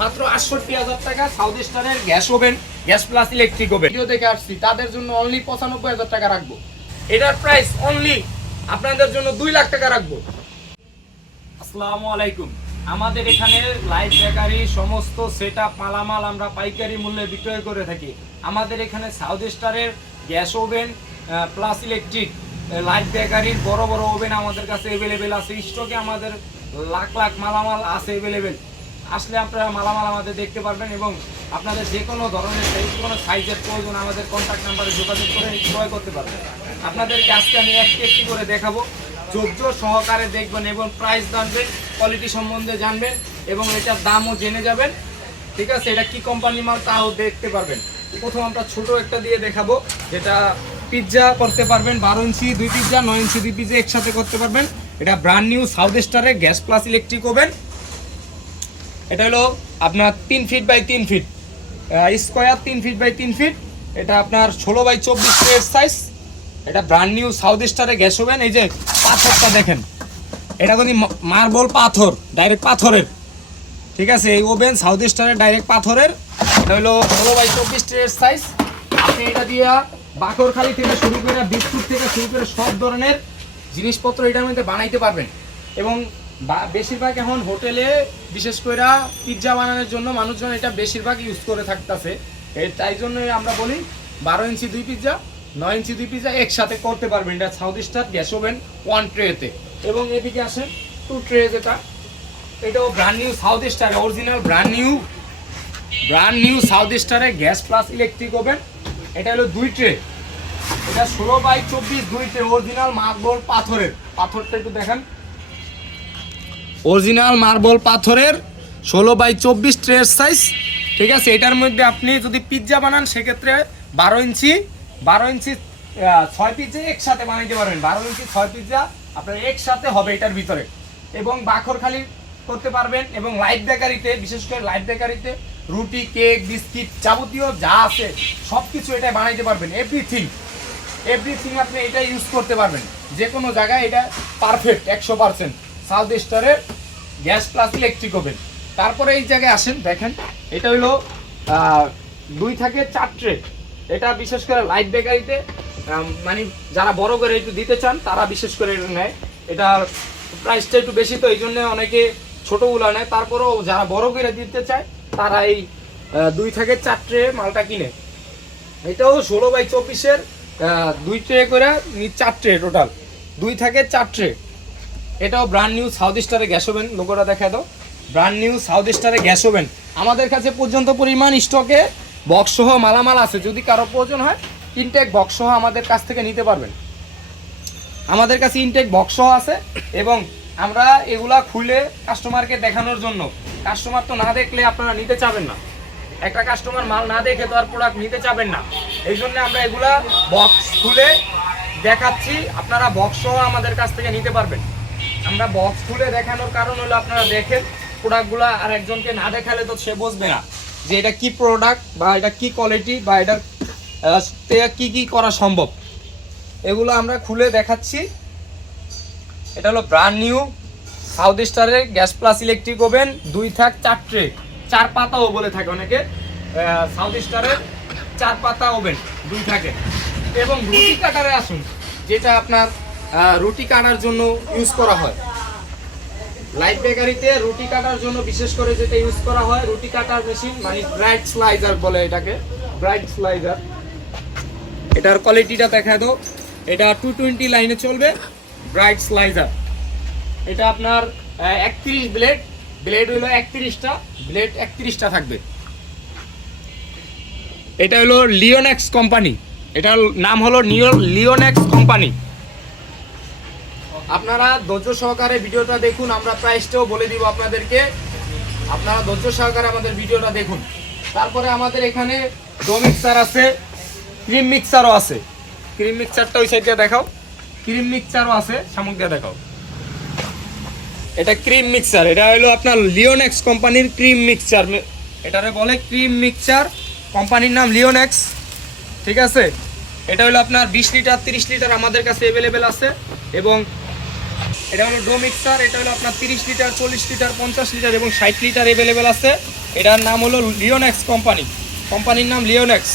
মাত্র আটষট্টি হাজার টাকা সাউথ স্টারের gas oven gas plus electric oven video দেখে আসছি তাদের জন্য অনলি পঁচানব্বই হাজার টাকা রাখব। এটার প্রাইস অনলি আপনাদের জন্য দুই লাখ টাকা রাখব। আসসালামু আলাইকুম। আমাদের এখানে লাইট বেকারি সমস্ত সেট মালামাল আমরা পাইকারি মূল্যে বিক্রয় করে থাকি। আমাদের এখানে সাউথ স্টারের gas oven plus electric light বেকারির বড় বড় ওভেন আমাদের কাছে অ্যাভেলেবেল আছে। স্টকে আমাদের লাখ লাখ মালামাল আছে অ্যাভেলেবেল আসলে আপনারা মালামাল আমাদের দেখতে পারবেন এবং আপনাদের যে কোনো ধরনের যে কোনো সাইজের প্রয়োজন আমাদের কন্ট্যাক্ট নাম্বারে যোগাযোগ করে ক্রয় করতে পারবেন। আপনাদেরকে আজকে আমি একটি একটি করে দেখাবো। যোগ্য সহকারে দেখবেন এবং প্রাইস জানবেন কোয়ালিটি সম্বন্ধে জানবেন এবং এটার দামও জেনে যাবেন। ঠিক আছে? এটা কি কোম্পানির মাল তাও দেখতে পারবেন। প্রথম আমরা ছোট একটা দিয়ে দেখাবো, যেটা পিৎজা করতে পারবেন, বারো ইঞ্চি, দুই পিৎজা নয় ইঞ্চি, দুই পিৎজা একসাথে করতে পারবেন। এটা ব্র্যান্ড নিউ সাউথ স্টারের গ্যাস প্লাস ইলেকট্রিক ওভেন এটা হলো আপনার তিন ফিট বাই তিন ফিট স্কোয়ার তিন ফিট বাই তিন ফিট এটা আপনার ষোলো বাই চব্বিশ ফিট সাইজ এটা ব্র্যান্ড নিউ সাউথ স্টারে গ্যাস ওভেন এই যে পাথরটা দেখেন, এটা কিন্তু মার্বল পাথর ডাইরেক্ট পাথরের, ঠিক আছে? এই ওভেন সাউথ স্টারের ডাইরেক্ট পাথরের, এটা হলো ষোলো বাই চব্বিশ ট্রের সাইজ আপনি এটা দিয়ে বাকরখালি থেকে শুরু করে বিস্কুট থেকে শুরু করে সব ধরনের জিনিসপত্র এটার মধ্যে বানাইতে পারবেন। এবং বেশিরভাগ এখন হোটেলে, বিশেষ করে পিৎজা বানানোর জন্য মানুষজন এটা বেশিরভাগ ইউজ করে থাকতেছে। তাই জন্য আমরা বলি, বারো ইঞ্চি দুই পিৎজা, নয় ইঞ্চি দুই পিৎজা একসাথে করতে পারবেন। এটা south star gas oven one ট্রেতে এবং এদিকে আসেন টু ট্রে যেটা এটাও brand new south star original brand new brand new south স্টারের গ্যাস প্লাস ইলেকট্রিক ওভেন এটা হলো দুই ট্রে এটা ষোলো বাই চব্বিশ দুই ট্রে অরিজিনাল মার্বল পাথরের। পাথরটা একটু দেখেন। অরিজিনাল মার্বল পাথরের ষোলো বাই চব্বিশ ট্রেস সাইজ। ঠিক আছে, এটার মধ্যে আপনি যদি পিৎজা বানান, সেক্ষেত্রে বারো ইঞ্চি বারো ইঞ্চি ছয় পিৎজা একসাথে বানাইতে পারবেন। বারো ইঞ্চি, ছয় পিৎজা আপনার একসাথে হবে এটার ভিতরে। এবং বাখর খালি করতে পারবেন এবং লাইট বেকারিতে, বিশেষ করে লাইট বেকারিতে রুটি, কেক, বিস্কিট যাবতীয় যা আছে সব কিছু এটা বানাইতে পারবেন। এভরিথিং এভরিথিং আপনি এটা ইউজ করতে পারবেন। যে কোনো জায়গায় এটা পারফেক্ট একশো পার্সেন্ট সাউথ স্টারের গ্যাস প্লাস ইলেকট্রিক ওভেন। তারপরে এই জায়গায় আসেন, দেখেন, এটা হলো দুই থেকে চার ট্রে। এটা বিশেষ করে লাইট বেকারিতে মানে যারা বড় করে একটু দিতে চান, তারা বিশেষ করে এটা নেয়। এটার প্রাইসটা একটু বেশি তো, এই জন্য অনেকে ছোটোগুলো নেয়। তারপরেও যারা বড় করে দিতে চায়, তারা এই দুই থেকে চার ট্রে মালটা কিনে। এটাও ষোলো বাই চব্বিশের দুই ট্রে করে চার ট্রে টোটাল। দুই থেকে চার ট্রে। এটাও ব্র্যান্ড নিউ সাউথ স্টারে গ্যাস ওভেন লোগোটা দেখা দাও। ব্র্যান্ড নিউ সাউথ স্টারে গ্যাস ওভেন আমাদের কাছে পর্যন্ত পরিমাণ স্টকে বক্স সহ মালামাল আছে। যদি কারও প্রয়োজন হয় ইনটেক বক্স সহ আমাদের কাছ থেকে নিতে পারবেন। আমাদের কাছে ইনটেক বক্স সহ আছে এবং আমরা এগুলা খুলে কাস্টমারকে দেখানোর জন্য। কাস্টমার তো না দেখলে আপনারা নিতে চাবেন না। একটা কাস্টমার মাল না দেখে তো আর প্রোডাক্ট নিতে চাবেন না। এই জন্য আমরা এগুলা বক্স খুলে দেখাচ্ছি। আপনারা বক্স সহ আমাদের কাছ থেকে নিতে পারবেন। আমরা বক্স খুলে দেখানোর কারণ হলো আপনারা দেখেন প্রোডাক্টগুলো আর একজনকে না দেখালে তো সে বুঝবে না যে এটা কি প্রোডাক্ট বা এটা কি কোয়ালিটি বা এটার কি কি করা সম্ভব। এগুলো আমরা খুলে দেখাচ্ছি। এটা হলো ব্র্যান্ড নিউ সাউথ স্টারের গ্যাস প্লাস ইলেকট্রিক ওভেন দুই থাক, চার ট্রে, চার পাতাও বলে থাকে অনেকে। সাউথ স্টারের চার পাতা ওভেন দুই থাকে। এবং রুটি কাটারে আসুন, যেটা আপনার রুটি কাটার জন্য ইউজ করা হয়। লাইট বেকারিতে রুটি কাটার জন্য বিশেষ করে যেটা ইউজ করা হয়, রুটি কাটার মেশিন মানে ব্রাইট স্লাইজার বলে এটাকে ব্রাইট স্লাইজার এটার কোয়ালিটিটা দেখা দাও। এটা টু টোয়েন্টি লাইনে চলবে ব্রাইট স্লাইজার এটা আপনার একত্রিশ ব্লেড ব্লেড হলো একত্রিশটা ব্লেড একত্রিশটা থাকবে। এটা হলো লিওনেক্স কোম্পানি এটার নাম হলো নিও লিওনেক্স কোম্পানি আপনারা ধৈর্য সহকারে ভিডিওটা দেখুন, আমরা প্রাইসটাও বলে দিব আপনাদেরকে। আপনারা ধৈর্য সহকারে আমাদের ভিডিওটা দেখুন। তারপরে আমাদের এখানে ডো মিক্সার আছে, ক্রিম মিক্সারও আছে। ক্রিম মিক্সারটা ওই সাইডে দেখাও। ক্রিম মিক্সারও আছে সামুক দিয়ে দেখাও। এটা ক্রিম মিক্সার, এটা হলো আপনার লিওনেক্স কোম্পানির ক্রিম মিক্সার। এটারে বলে ক্রিম মিক্সার, কোম্পানির নাম লিওনেক্স। ঠিক আছে? এটা হলো আপনার বিশ লিটার, তিরিশ লিটার আমাদের কাছে অ্যাভেলেবেল আছে। এবং এটা হলো ডো মিক্সার, এটা হলো আপনার তিরিশ লিটার, চল্লিশ লিটার, পঞ্চাশ লিটার এবং ষাট লিটার অ্যাভেলেবেল আছে। এটার নাম হলো লিওনেক্স কোম্পানি কোম্পানির নাম লিওনেক্স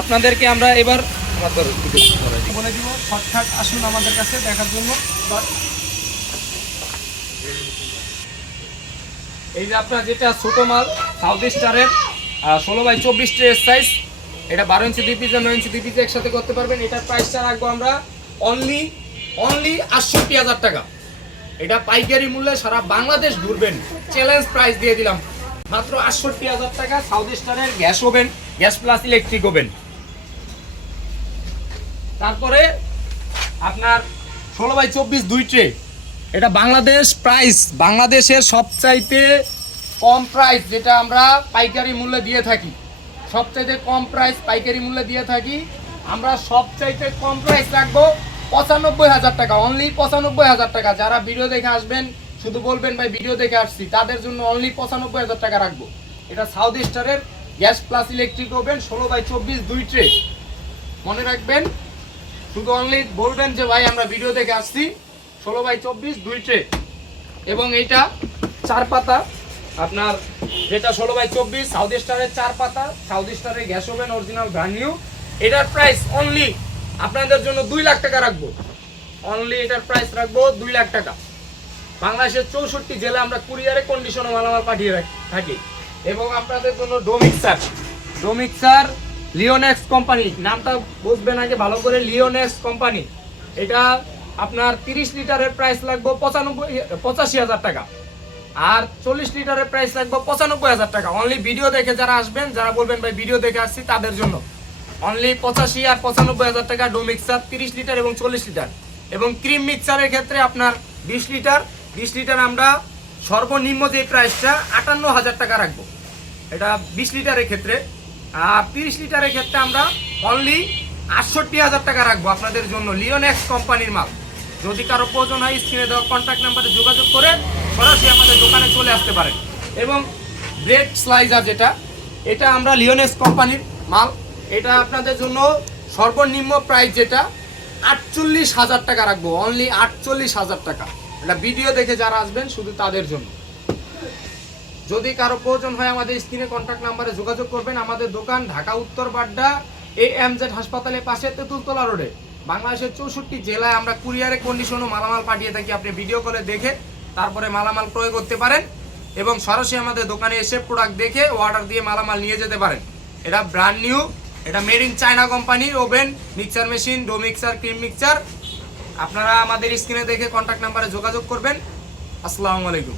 আপনাদেরকে আমরা এবার বলে দিব। শর্টকাট আসুন আমাদের কাছে দেখার জন্য। এই যে আপনার যেটা ছোট মাল সাউথ স্টারের ষোলো বাই চব্বিশ ট্রেস সাইজ এটা বারো ইঞ্চি দুই পিসে নয় ইঞ্চি দুই পিসে একসাথে করতে পারবেন। এটার প্রাইসটা রাখব আমরা অনলি অনলি আটষট্টি হাজার টাকা। এটা পাইকারি মূল্যে সারা বাংলাদেশ ঘুরবেন। চ্যালেঞ্জ প্রাইস দিয়ে দিলাম। মাত্র আটষট্টি হাজার টাকা সাউথ স্টারের gas oven gas plus electric oven তারপরে আপনার ষোলো বাই চব্বিশ দুই ট্রে। এটা বাংলাদেশ প্রাইস বাংলাদেশের সবচাইতে কম প্রাইস যেটা আমরা পাইকারি মূল্যে দিয়ে থাকি। সবচাইতে কম প্রাইস পাইকারি মূল্যে দিয়ে থাকি। আমরা সবচাইতে কম প্রাইস রাখব পঁচানব্বই হাজার টাকা অনলি পঁচানব্বই হাজার টাকা। যারা ভিডিও দেখে আসবেন, শুধু বলবেন ভাই ভিডিও দেখে আসছি, তাদের জন্য অনলি পঁচানব্বই হাজার টাকা রাখব। এটা সাউথ স্টারের গ্যাস প্লাস ইলেকট্রিক ওভেন ষোলো বাই চব্বিশ, দুই ট্রে মনে রাখবেন, শুধু অনলি বলবেন যে ভাই, আমরা ভিডিও দেখে আসছি, ষোলো বাই চব্বিশ, দুই ট্রে এবং এইটা চার পাতা। আপনার যেটা ষোলো বাই চব্বিশ সাউথ স্টারের চার পাতা সাউথ স্টারের gas oven original brand new এটার প্রাইস অনলি আপনাদের জন্য দুই লাখ টাকা রাখব। অনলি এটার প্রাইস রাখব দুই লাখ টাকা। বাংলাদেশের চৌষট্টি জেলা আমরা কুরিয়ারে কন্ডিশনে মালামাল পাঠিয়ে রাখি- থাকি। এবং আপনাদের জন্য ডোমিক্সার ডোমিক্সার লিওনেক্স কোম্পানি নামটা বুঝবেন আগে, ভালো করে লিওনেক্স কোম্পানি এটা আপনার তিরিশ লিটারের প্রাইস লাগবে পঁচানব্বই, পঁচাশি হাজার টাকা। আর চল্লিশ লিটারের প্রাইস লাগবে পঁচানব্বই হাজার টাকা। অনলি ভিডিও দেখে যারা আসবেন, যারা বলবেন, ভাই ভিডিও দেখে আসছি তাদের জন্য। অনলি পঁচাশি আর পঁচানব্বই হাজার টাকা ডো মিক্সার তিরিশ লিটার এবং চল্লিশ লিটার এবং ক্রিম মিক্সারের ক্ষেত্রে আপনার বিশ লিটার বিশ লিটার আমরা সর্বনিম্ন যে প্রাইসটা আটান্ন হাজার টাকা রাখব। এটা বিশ লিটারের ক্ষেত্রে। আর তিরিশ লিটারের ক্ষেত্রে আমরা অনলি আটষট্টি হাজার টাকা রাখব আপনাদের জন্য লিওনেক্স কোম্পানির মাল। যদি কারও প্রয়োজন হয়, স্ক্রিনে দেওয়া কন্ট্যাক্ট নাম্বারে যোগাযোগ করে সরাসরি আমাদের দোকানে চলে আসতে পারেন। এবং ব্রেড স্লাইজার যেটা, এটা আমরা লিওনেক্স কোম্পানির মাল। এটা আপনাদের জন্য সর্বনিম্ন প্রাইস যেটা আটচল্লিশ হাজার টাকা রাখব অনলি আটচল্লিশ হাজার টাকা। এটা ভিডিও দেখে যারা আসবেন, শুধু তাদের জন্য। যদি কারও প্রয়োজন হয় আমাদের স্ক্রিনে কন্ট্যাক্ট নাম্বারে যোগাযোগ করবেন, আমাদের দোকান ঢাকা উত্তর বাড্ডা এ এম জেড হাসপাতালের পাশে তেঁতুলতলা রোডে বাংলাদেশের চৌষট্টি জেলায় আমরা কুরিয়ারে কন্ডিশনও মালামাল পাঠিয়ে থাকি, আপনি ভিডিও কলে দেখে তারপরে মালামাল ক্রয় করতে পারেন এবং সরাসরি আমাদের দোকানে এসে প্রোডাক্ট দেখে অর্ডার দিয়ে মালামাল নিয়ে যেতে পারেন। এটা ব্র্যান্ড নিউ এটা মেড ইন চায়না কোম্পানির oven mixer machine dough mixer cream mixer আপনারা আমাদের স্ক্রিনে দেখে কন্ট্যাক্ট নাম্বারে যোগাযোগ করবেন। আসসালামু আলাইকুম।